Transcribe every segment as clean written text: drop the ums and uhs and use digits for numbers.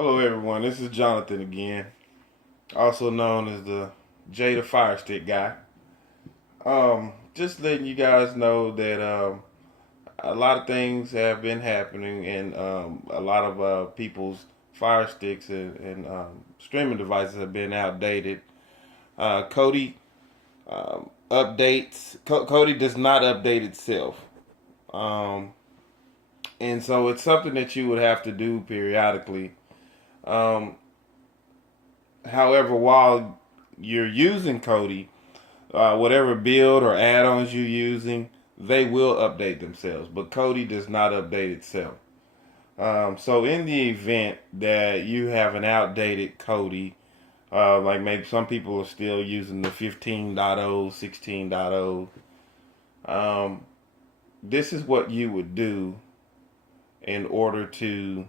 Hello everyone, this is Jonathan again, also known as the Jada Firestick guy. Just letting you guys know that a lot of things have been happening, and a lot of people's Fire Sticks and streaming devices have been outdated. Kodi updates. Kodi does not update itself, um, and so it's something that you would have to do periodically. Um, However, while you're using Kodi, whatever build or add-ons you're using, they will update themselves. But Kodi does not update itself. So in the event that you have an outdated Kodi, like maybe some people are still using the 15.0, 16.0, this is what you would do in order to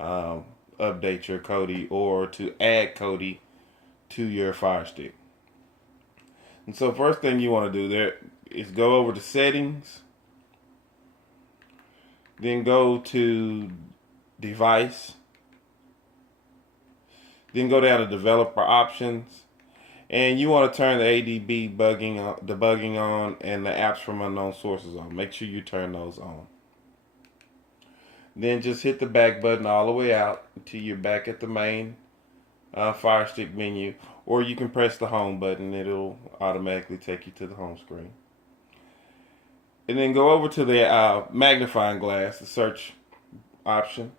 um, update your Kodi or to add Kodi to your Fire Stick. And so first thing you want to do there is go over to settings, then go to device, then go down to developer options, and you want to turn the ADB debugging on and the apps from unknown sources on. Make sure you turn those on. Then just hit the back button all the way out until you're back at the main Fire Stick menu, or you can press the home button. It'll automatically take you to the home screen. And then go over to the magnifying glass, the search option,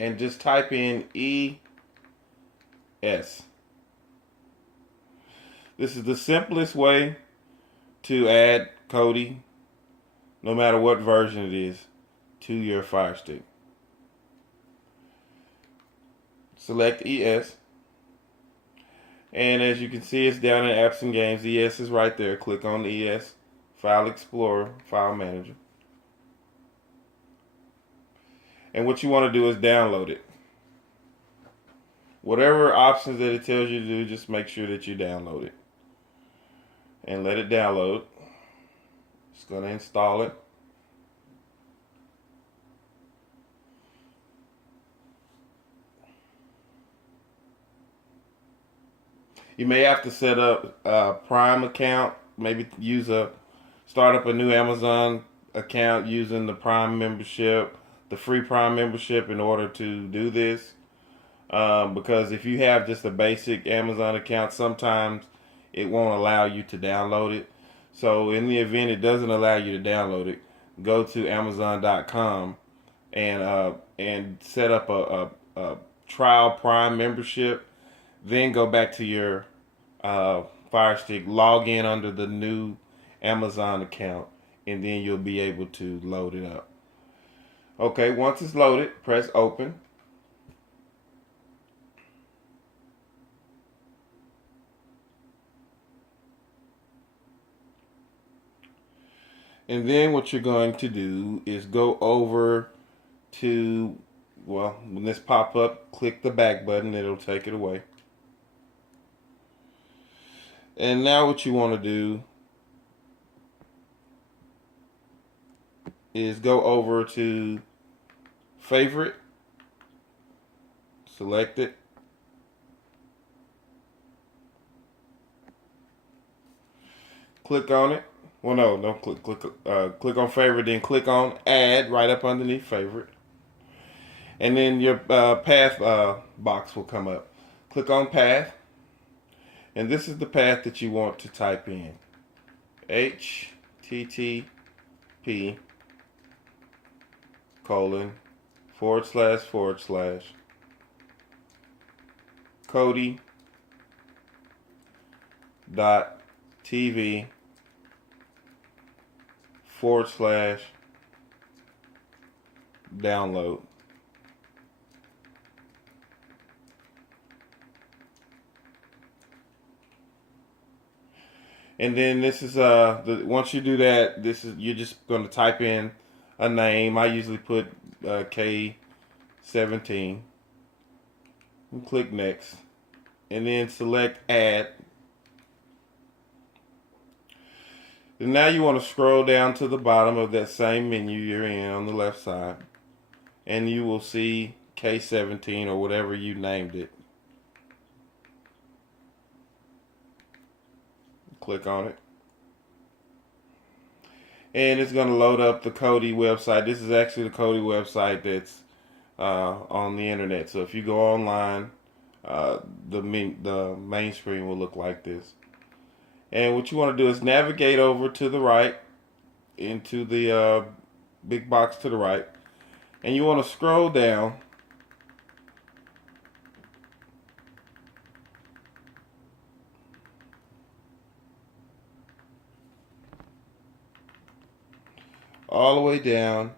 and just type in ES. This is the simplest way to add Kodi, no matter what version it is, to your Fire Stick. Select ES. And as you can see, it's down in Apps and Games. ES is right there. Click on the ES File Explorer, File Manager. And what you want to do is download it. Whatever options that it tells you to do, just make sure that you download it. And let it download. It's going to install it. You may have to set up a Prime account. Maybe start up a new Amazon account using the Prime membership, the free Prime membership, in order to do this. Because if you have just a basic Amazon account, sometimes it won't allow you to download it. So in the event it doesn't allow you to download it, go to Amazon.com and set up a trial Prime membership. Then go back to your Fire Stick, log in under the new Amazon account, and then you'll be able to load it up. Okay, once it's loaded, press open. And then what you're going to do is go over to, well, when this pop up, click the back button, it'll take it away. And now what you want to do is go over to favorite, select it, click on it. Well, no, click on favorite, then click on add right up underneath favorite, and then your path box will come up. Click on path, and this is the path that you want to type in: http colon // Kodi.tv / download. And then this is once you do that, you're just going to type in a name. I usually put K17 and click next, and then select add. And now you want to scroll down to the bottom of that same menu you're in on the left side, and you will see K17 or whatever you named it. Click on it. And it's going to load up the Kodi website. This is actually the Kodi website that's on the internet. So if you go online, the main screen will look like this. And what you want to do is navigate over to the right into the big box to the right. And you want to scroll down. All the way down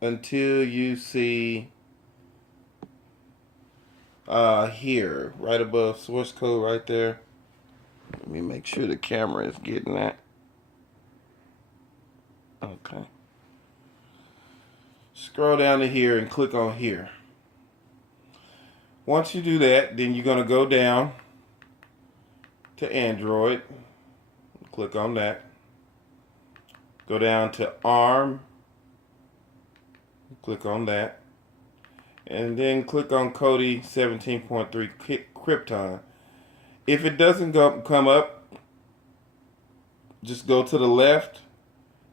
until you see here, right above source code right there. Let me make sure the camera is getting that. Okay. Scroll down to here and click on here. Once you do that, then you're going to go down to Android. Click on that. Go down to ARM. Click on that. And then click on Kodi 17.3 Krypton. If it doesn't come up, just go to the left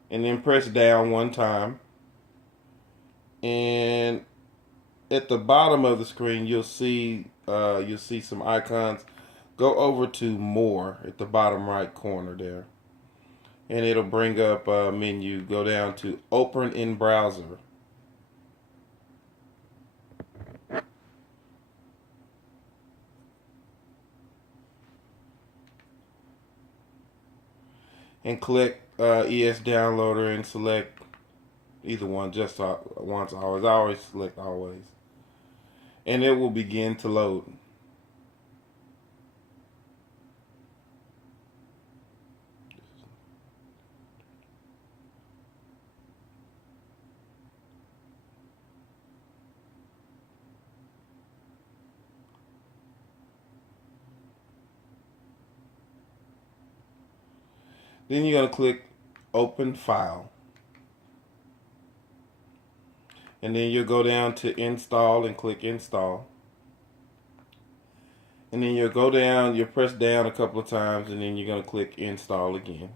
and then press down one time. And at the bottom of the screen, you'll see some icons. Go over to More at the bottom right corner there. And it'll bring up a menu. Go down to Open in Browser. And click ES Downloader and select either one, just once, always. I always select always. And it will begin to load. Then you're going to click Open File. And then you'll go down to Install and click Install. And then you'll go down, you'll press down a couple of times, and then you're going to click Install again.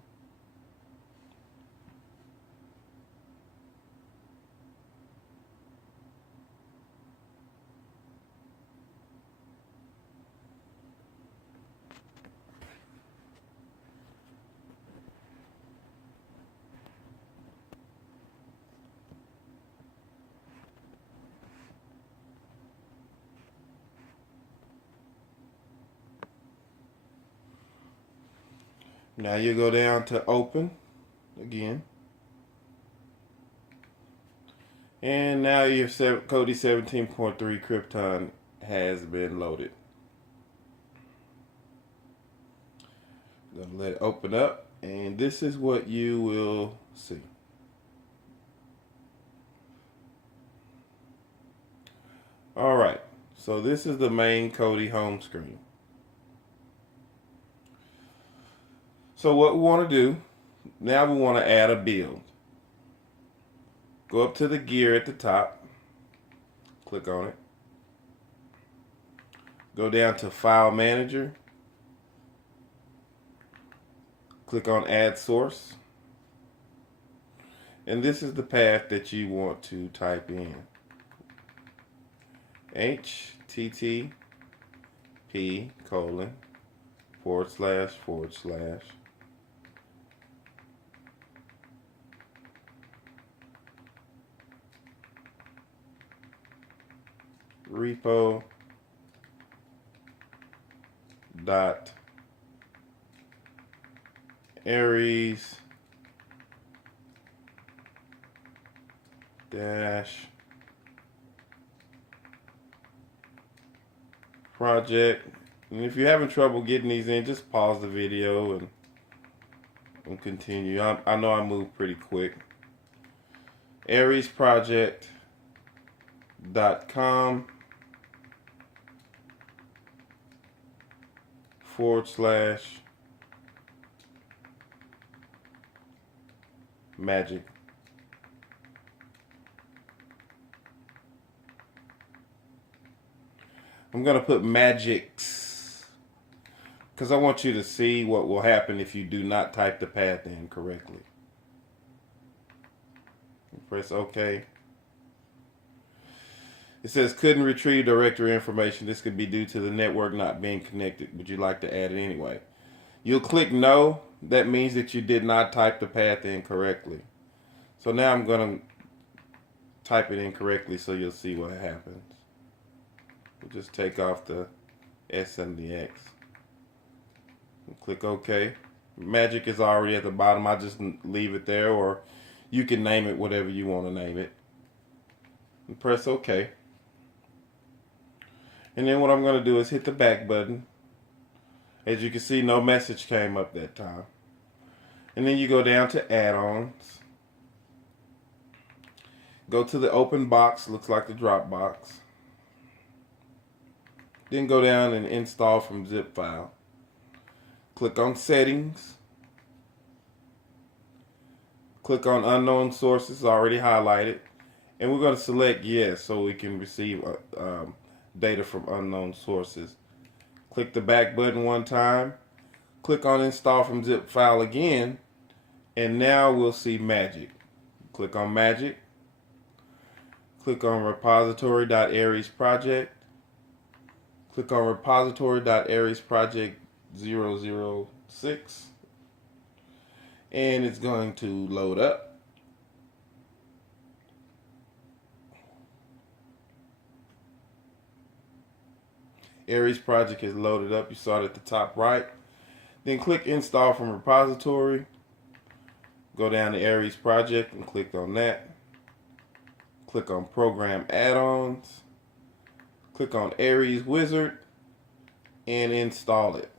Now you go down to Open again. And now your Kodi 17.3 Krypton has been loaded. I'm going to let it open up, and this is what you will see. Alright, so this is the main Kodi home screen. So what we want to do, now we want to add a build. Go up to the gear at the top, click on it. Go down to File Manager, click on Add Source. And this is the path that you want to type in. http:// repo dot Aries dash project. And if you're having trouble getting these in, just pause the video and continue. I know I move pretty quick. ariesproject.com /magic. I'm going to put magics because I want you to see what will happen if you do not type the path in correctly. Press OK. It says couldn't retrieve directory information. This could be due to the network not being connected. Would you like to add it anyway? You'll click no. That means that you did not type the path in correctly. So now I'm going to type it in correctly so you'll see what happens. We'll just take off the S and the X. And click OK. Magic is already at the bottom. I just leave it there, or you can name it whatever you want to name it. And press OK. And then what I'm going to do is hit the back button. As you can see, no message came up that time. And then you go down to add-ons. Go to the open box, looks like the Dropbox. Then go down and install from zip file. Click on settings. Click on unknown sources, already highlighted. And we're going to select yes so we can receive data from unknown sources. Click the back button one time. Click on install from zip file again. And now we'll see magic. Click on magic. Click on repository.aries project. Click on repository.aries project 006. And it's going to load up. Aries project is loaded up. You saw it at the top right. Then click install from repository. Go down to Aries project and click on that. Click on program add-ons. Click on Aries wizard and install it.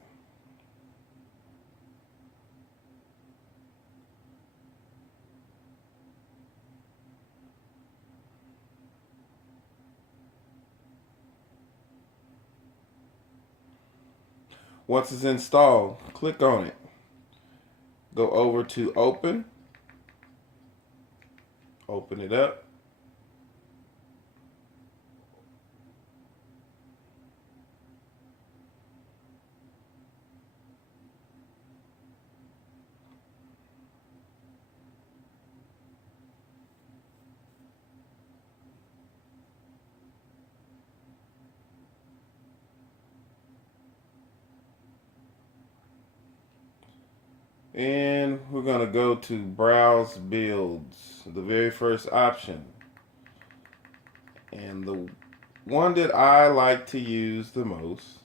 Once it's installed, click on it. Go over to open. Open it up. And we're going to go to Browse Builds, the very first option. And the one that I like to use the most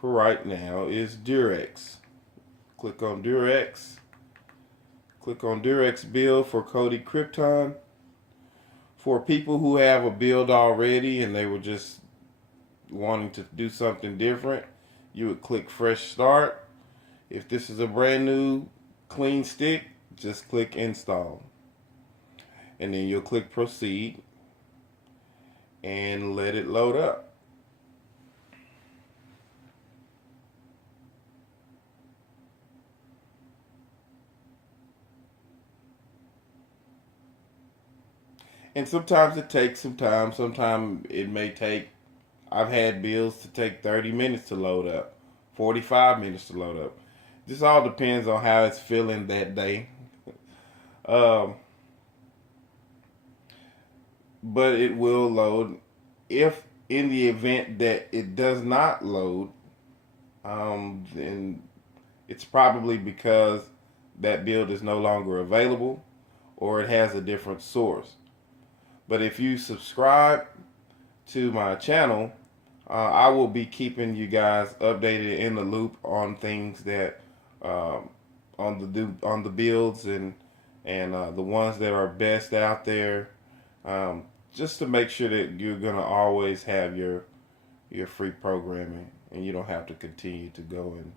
for right now is Durex. Click on Durex. Click on Durex Build for Kodi Krypton. For people who have a build already and they were just wanting to do something different, you would click Fresh Start. If this is a brand new clean stick, just click install. And then you'll click proceed and let it load up. And sometimes it takes some time. Sometimes it may take, I've had builds to take 30 minutes to load up, 45 minutes to load up. This all depends on how it's feeling that day. But it will load. If in the event that it does not load, then it's probably because that build is no longer available or it has a different source. But if you subscribe to my channel, I will be keeping you guys updated in the loop on things that on the builds and the ones that are best out there, just to make sure that you're gonna always have your free programming and you don't have to continue to go and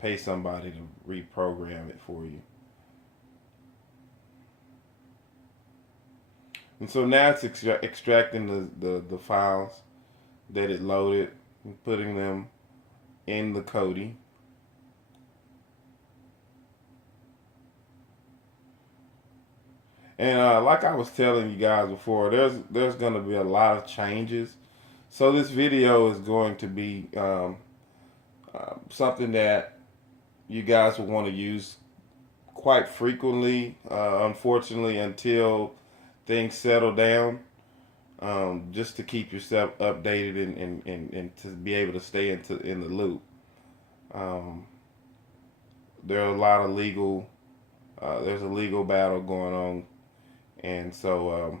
pay somebody to reprogram it for you. And so now it's extracting the files that it loaded and putting them in the Kodi. And like I was telling you guys before, there's going to be a lot of changes. So this video is going to be something that you guys will want to use quite frequently, unfortunately, until things settle down, just to keep yourself updated and to be able to stay in the loop. Um, there are a lot of there's a legal battle going on, and so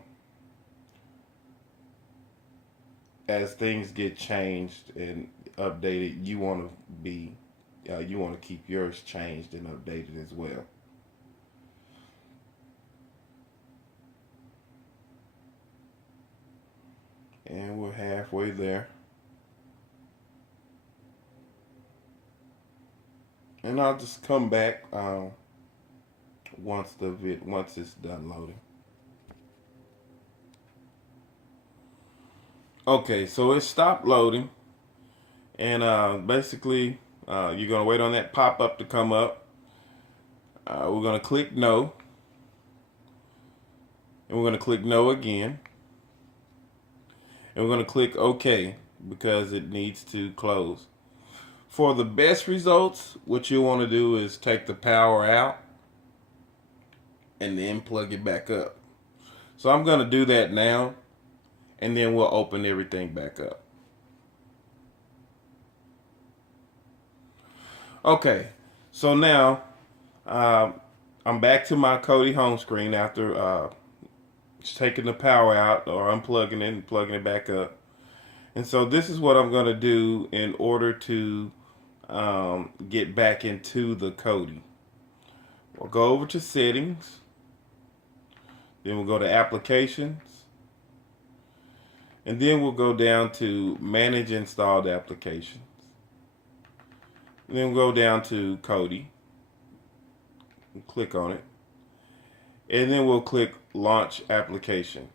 as things get changed and updated, you want to keep yours changed and updated as well. And we're halfway there. And I'll just come back once it's done loading. Okay, so it stopped loading, and basically you're gonna wait on that pop up to come up. We're gonna click no, and we're gonna click no again, and we're gonna click OK because it needs to close. For the best results, what you want to do is take the power out and then plug it back up. So I'm going to do that now, and then we'll open everything back up. Okay, so now I'm back to my Kodi home screen after taking the power out or unplugging it and plugging it back up. And so this is what I'm going to do in order to get back into the Kodi. We'll go over to settings. Then we'll go to applications. And then we'll go down to manage installed applications. And then we'll go down to Kodi. And click on it. And then we'll click launch application.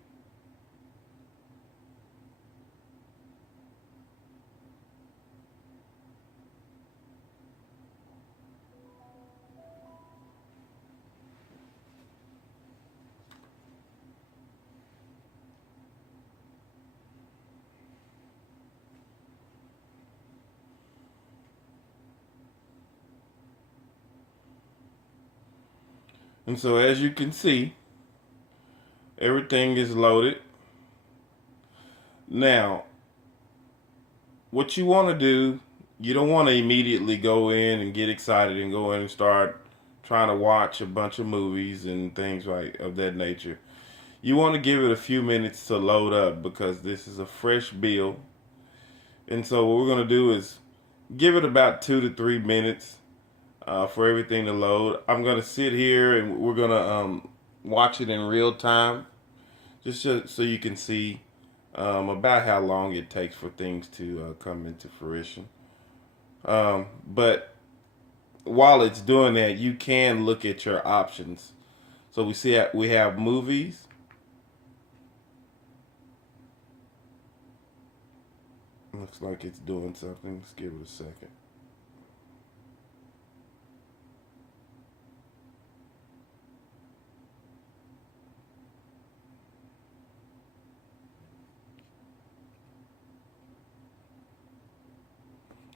And so as you can see, everything is loaded. Now, what you want to do, you don't want to immediately go in and get excited and go in and start trying to watch a bunch of movies and things like of that nature. You want to give it a few minutes to load up because this is a fresh build. And so what we're going to do is give it about 2 to 3 minutes for everything to load. I'm going to sit here and we're going to watch it in real time, just so you can see about how long it takes for things to come into fruition. But while it's doing that, you can look at your options. So we have movies. Looks like it's doing something. Let's give it a second.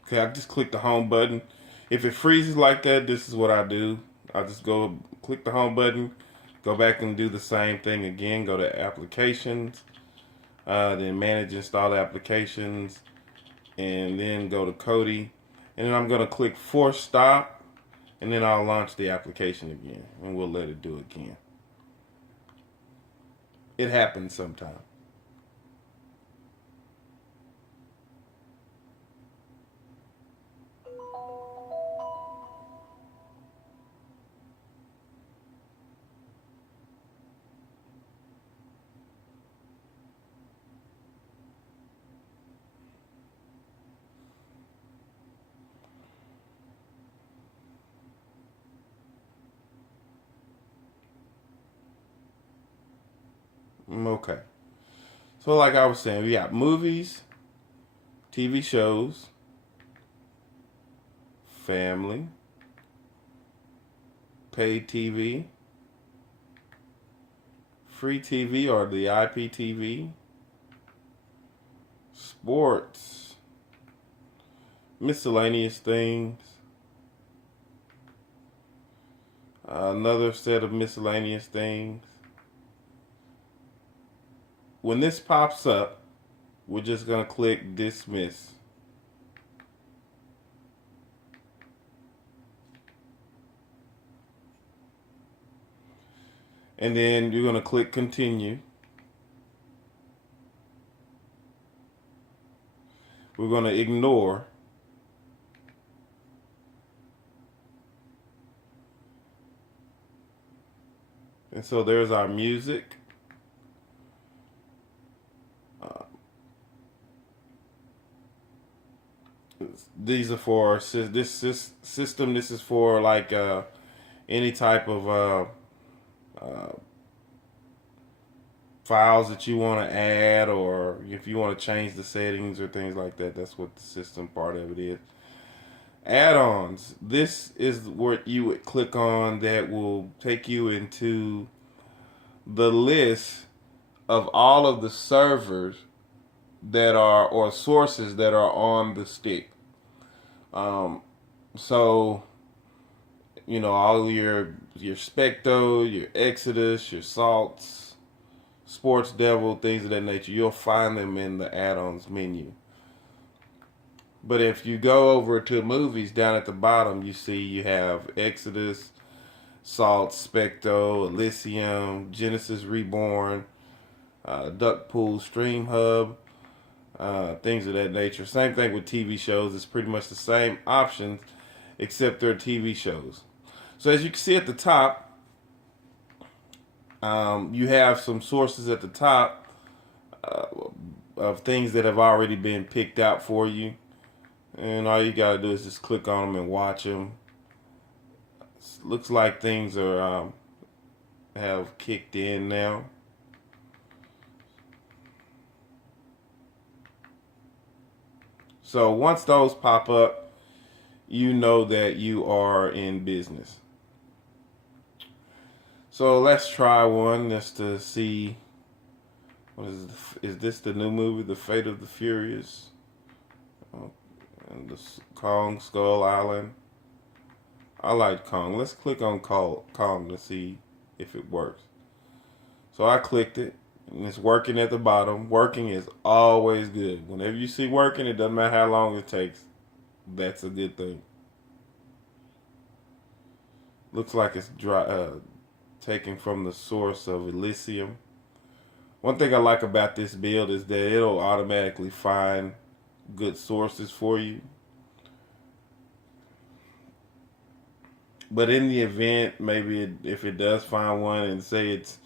Okay, I just click the home button. If it freezes like that, this is what I do. I just go click the home button, go back and do the same thing again. Go to applications, then manage install applications, and then go to Kodi. And then I'm going to click force stop, and then I'll launch the application again, and we'll let it do it again. It happens sometimes. Okay. So like I was saying, we got movies, TV shows, family, paid TV, free TV or the IPTV, sports, miscellaneous things. Another set of miscellaneous things. When this pops up, we're just going to click dismiss. And then you're going to click continue. We're going to ignore. And so there's our music. These are for this system. This is for like any type of files that you want to add, or if you want to change the settings or things like that. That's what the system part of it is. Add-ons. This is what you would click on that will take you into the list of all of the servers that are, or sources that are on the stick. So, you know, all your Specto, your Exodus, your Salts, Sports Devil, things of that nature, you'll find them in the add-ons menu. But if you go over to movies, down at the bottom, you see you have Exodus, Salt, Specto, Elysium, Genesis Reborn, Duckpool, Stream Hub, things of that nature. Same thing with TV shows. It's pretty much the same options, except they're TV shows. So as you can see at the top, you have some sources at the top of things that have already been picked out for you. And all you gotta do is just click on them and watch them. Looks like things are have kicked in now. So once those pop up, you know that you are in business. So let's try one just to see. What is this the new movie, The Fate of the Furious? And the Kong Skull Island. I like Kong. Let's click on Kong to see if it works. So I clicked it, and it's working at the bottom. Working is always good. Whenever you see working, it doesn't matter how long it takes. That's a good thing. Looks like it's taken from the source of Elysium. One thing I like about this build is that it'll automatically find good sources for you. But in the event, maybe if it does find one and say it's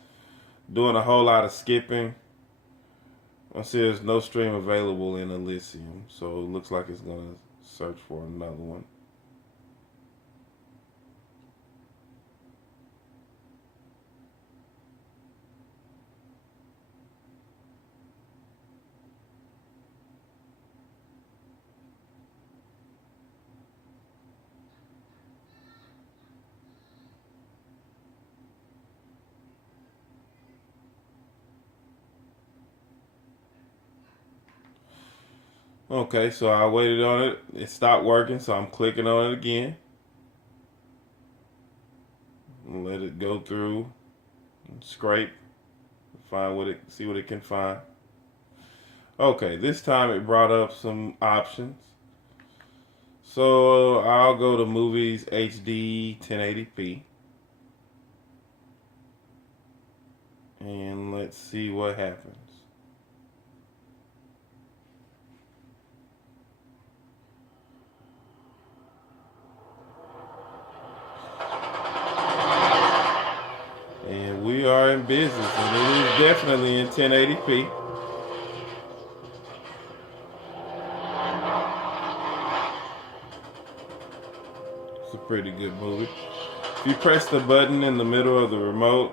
doing a whole lot of skipping, I see there's no stream available in Elysium, so it looks like it's going to search for another one. Okay, so I waited on it. It stopped working, so I'm clicking on it again. Let it go through and scrape, see what it can find. Okay, this time it brought up some options. So I'll go to Movies HD 1080p. And let's see what happens. And we are in business, and it is definitely in 1080p. It's a pretty good movie. If you press the button in the middle of the remote,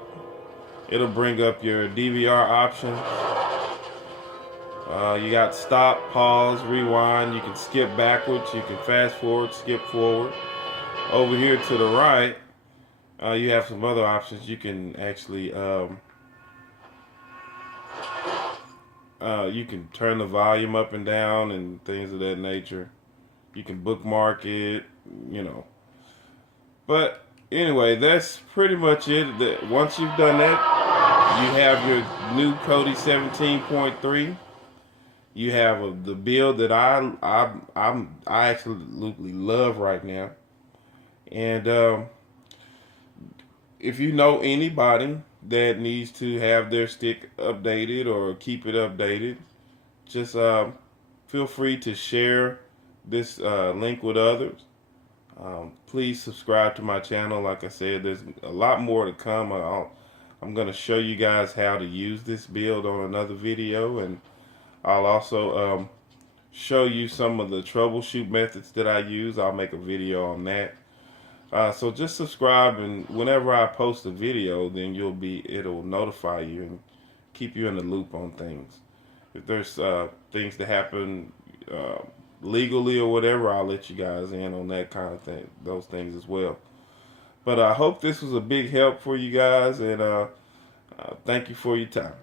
it'll bring up your DVR options. You got stop, pause, rewind. You can skip backwards. You can fast forward, skip forward. Over here to the right, you have some other options. You can actually You can turn the volume up and down and things of that nature. You can bookmark it, you know. But anyway, that's pretty much it. Once you've done that, you have your new Kodi 17.3. You have the build that I absolutely love right now. And if you know anybody that needs to have their stick updated or keep it updated, just feel free to share this link with others. Please subscribe to my channel. Like I said, there's a lot more to come. I'm going to show you guys how to use this build on another video, and I'll also show you some of the troubleshoot methods that I use. I'll make a video on that. So just subscribe, and whenever I post a video, then it'll notify you and keep you in the loop on things. If there's things that happen legally or whatever, I'll let you guys in on that kind of thing, those things as well. But I hope this was a big help for you guys, and thank you for your time.